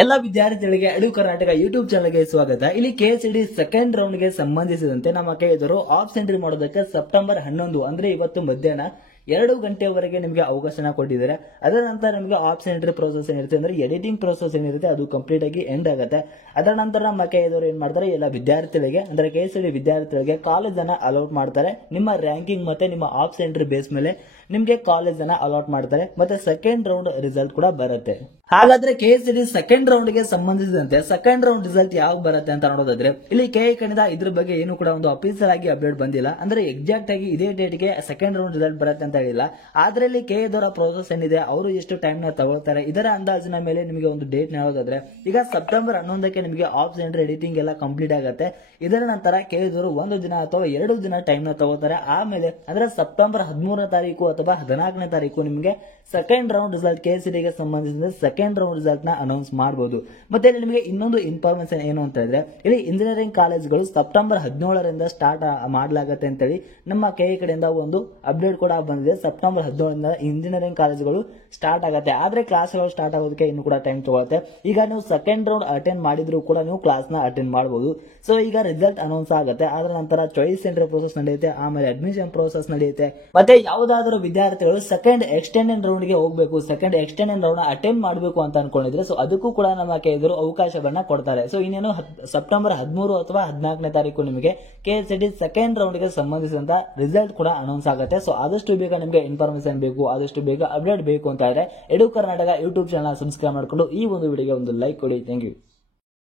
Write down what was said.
ಎಲ್ಲ ವಿದ್ಯಾರ್ಥಿಗಳಿಗೆ ಅಡು ಕರ್ನಾಟಕ ಯೂಟ್ಯೂಬ್ ಚಾನಲ್ಗೆ ಸ್ವಾಗತ. ಇಲ್ಲಿ ಕೆಎಸ್ಸಿಡಿ ಸೆಕೆಂಡ್ ರೌಂಡ್ ಗೆ ಸಂಬಂಧಿಸಿದಂತೆ ನಮ್ಮ ಕೈಯವರು ಆಫ್ ಎಂಟ್ರಿ ಮಾಡೋದಕ್ಕೆ ಸೆಪ್ಟೆಂಬರ್ 11 ಅಂದ್ರೆ ಇವತ್ತು ಮಧ್ಯಾಹ್ನ 2 ಗಂಟೆವರೆಗೆ ನಿಮಗೆ ಅವಕಾಶನ ಕೊಟ್ಟಿದ್ದಾರೆ. ಅದರ ನಂತರ ನಿಮಗೆ ಆಫ್ ಎಂಟ್ರಿ ಪ್ರೋಸೆಸ್ ಏನಿರುತ್ತೆ ಅಂದ್ರೆ ಎಡಿಟಿಂಗ್ ಪ್ರೋಸೆಸ್ ಏನಿರುತ್ತೆ ಅದು ಕಂಪ್ಲೀಟ್ ಆಗಿ ಎಂಡ್ ಆಗುತ್ತೆ. ಅದರ ನಂತರ ನಮ್ಮ ಕೈಯವರು ಏನ್ ಮಾಡ್ತಾರೆ, ಎಲ್ಲ ವಿದ್ಯಾರ್ಥಿಗಳಿಗೆ ಅಂದ್ರೆ ಕೆಎಸ್ಸಿಡಿ ವಿದ್ಯಾರ್ಥಿಗಳಿಗೆ ಕಾಲೇಜ್ ಅನ್ನ ಅಲೌಟ್ ಮಾಡ್ತಾರೆ. ನಿಮ್ಮ ರ್ಯಾಂಕಿಂಗ್ ಮತ್ತೆ ನಿಮ್ಮ ಆಫ್ ಎಂಟ್ರಿ ಬೇಸ್ ಮೇಲೆ ನಿಮಗೆ ಕಾಲೇಜ್ ಅನ್ನ ಅಲಾಟ್ ಮಾಡ್ತಾರೆ. ಮತ್ತೆ ಸೆಕೆಂಡ್ ರೌಂಡ್ ರಿಸಲ್ಟ್ ಕೂಡ ಬರುತ್ತೆ. ಹಾಗಾದ್ರೆ ಕೆಎಸ್ಸಿಡಿ ಸೆಕೆಂಡ್ ರೌಂಡ್ ಗೆ ಸಂಬಂಧಿಸಿದಂತೆ ಸೆಕೆಂಡ್ ರೌಂಡ್ ರಿಸಲ್ಟ್ ಯಾವಾಗ ಬರುತ್ತೆ ಅಂತ ನೋಡೋದಾದ್ರೆ, ಇಲ್ಲಿ ಕೆಎ ಕಡೆಯಿಂದ ಇದ್ರ ಬಗ್ಗೆ ಏನು ಕೂಡ ಒಂದು ಅಫಿಷಿಯಲ್ ಆಗಿ ಅಪ್ಡೇಟ್ ಬಂದಿಲ್ಲ. ಅಂದ್ರೆ ಎಕ್ಸಾಕ್ಟ್ ಆಗಿ ಇದೇ ಡೇಟ್ ಗೆ ಸೆಕೆಂಡ್ ರೌಂಡ್ ರಿಸಲ್ಟ್ ಬರುತ್ತೆ ಅಂತ ಹೇಳಿಲ್ಲ. ಆದ್ರೆ ಇಲ್ಲಿ ಕೆಎ ದವರ ಪ್ರೋಸೆಸ್ ಏನಿದೆ, ಅವರು ಎಷ್ಟು ಟೈಮ್ ನ ತಗೊಳ್ತಾರೆ ಇದರ ಅಂದಾಜಿನ ಮೇಲೆ ನಿಮಗೆ ಒಂದು ಡೇಟ್ ನ ಹೇಳೋದಾದ್ರೆ, ಈಗ ಸೆಪ್ಟೆಂಬರ್ 11ಕ್ಕೆ ನಿಮಗೆ ಆಫ್ ಎಂಟ್ರಿ ಎಡಿಟಿಂಗ್ ಎಲ್ಲ ಕಂಪ್ಲೀಟ್ ಆಗುತ್ತೆ. ಇದರ ನಂತರ ಕೆಎ ದವರು 1 ದಿನ ಅಥವಾ 2 ದಿನ ಟೈಮ್ ನ ತಗೋತಾರೆ. ಆಮೇಲೆ ಅಂದ್ರೆ ಸೆಪ್ಟೆಂಬರ್ 13ನೇ ತಾರೀಕು ಅಥವಾ 14ನೇ ತಾರೀಕು ನಿಮಗೆ ಸೆಕೆಂಡ್ ರೌಂಡ್ ರಿಸಲ್ಟ್ ಕೆಎಸ್ಸಿಡಿಗೆ ಸಂಬಂಧಿಸಿದ ಸೆಕೆಂಡ್ ರೌಂಡ್ ರಿಸಲ್ಟ್ ನ ಅನೌನ್ಸ್ ಮಾಡಬಹುದು. ಮತ್ತೆ ಇಲ್ಲಿ ನಿಮಗೆ ಇನ್ನೊಂದು ಇನ್ಫಾರ್ಮೇಶನ್ ಏನು ಅಂತ ಹೇಳಿದ್ರೆ, ಇಲ್ಲಿ ಇಂಜಿನಿಯರಿಂಗ್ ಕಾಲೇಜ್ಗಳು ಸೆಪ್ಟೆಂಬರ್ 17ರಿಂದ ಸ್ಟಾರ್ಟ್ ಮಾಡಲಾಗುತ್ತೆ ಅಂತೇಳಿ ನಮ್ಮ ಕೆಎ ಕಡೆಯಿಂದ ಒಂದು ಅಪ್ಡೇಟ್ ಕೂಡ ಬಂದಿದೆ. ಸೆಪ್ಟೆಂಬರ್ 17ರಿಂದ ಇಂಜಿನಿಯರಿಂಗ್ ಕಾಲೇಜ್ಗಳು ಸ್ಟಾರ್ಟ್ ಆಗುತ್ತೆ. ಆದ್ರೆ ಕ್ಲಾಸ್ಗಳು ಸ್ಟಾರ್ಟ್ ಆಗೋದಕ್ಕೆ ಇನ್ನು ಕೂಡ ಟೈಮ್ ತಗೊಳುತ್ತೆ. ಈಗ ನೀವು ಸೆಕೆಂಡ್ ರೌಂಡ್ ಅಟೆಂಡ್ ಮಾಡಿದ್ರು ಕೂಡ ನೀವು ಕ್ಲಾಸ್ ನ ಅಟೆಂಡ್ ಮಾಡಬಹುದು. ಸೊ ಈಗ ರಿಸಲ್ಟ್ ಅನೌನ್ಸ್ ಆಗುತ್ತೆ. ಅದರ ನಂತರ ಚಾಯ್ಸ್ ಸೆಂಟರ್ ಪ್ರೋಸೆಸ್ ನಡೆಯುತ್ತೆ, ಆಮೇಲೆ ಅಡ್ಮಿಷನ್ ಪ್ರೋಸೆಸ್ ನಡೆಯುತ್ತೆ. ಮತ್ತೆ ಯಾವುದಾದರೂ ವಿದ್ಯಾರ್ಥಿಗಳು ಸೆಕೆಂಡ್ ಎಕ್ಸ್ಟೆಂಡೆಡ್ ರೌಂಡ್ ಗೆ ಹೋಗಬೇಕು, ಸೆಕೆಂಡ್ ಎಕ್ಸ್ಟೆಂಡೆಡ್ ರೌಂಡ್ ಅಟೆಂಡ್ ಮಾಡಬೇಕು ಅಂತ ಅನ್ಕೊಂಡಿದ್ರೆ, ಸೊ ಅದಕ್ಕೂ ಕೂಡ ನಮ್ಮ ಕೆಎದ್ರು ಅವಕಾಶವನ್ನ ಕೊಡ್ತಾರೆ. ಸೊ ಇನ್ನೇನು ಸೆಪ್ಟೆಂಬರ್ 13 ಅಥವಾ 14ನೇ ತಾರೀಕು ನಿಮಗೆ ಕೆಎಸ್ಸಿಡಿ ಸೆಕೆಂಡ್ ರೌಂಡ್ ಗೆ ಸಂಬಂಧಿಸಿದಂತ ರಿಸಲ್ಟ್ ಕೂಡ ಅನೌನ್ಸ್ ಆಗುತ್ತೆ. ಸೊ ಆದಷ್ಟು ಬೇಗ ನಿಮಗೆ ಇನ್ಫಾರ್ಮೇಶನ್ ಬೇಕು, ಆದಷ್ಟು ಬೇಗ ಅಪ್ಡೇಟ್ ಬೇಕು ಅಂತ ಇದ್ರೆ Edu Karnataka YouTube channel subscribe ಮಾಡಿಕೊಂಡು ಈ ಒಂದು ವಿಡಿಯೋಗೆ ಒಂದು ಲೈಕ್ ಕೊಡಿ. Thank you.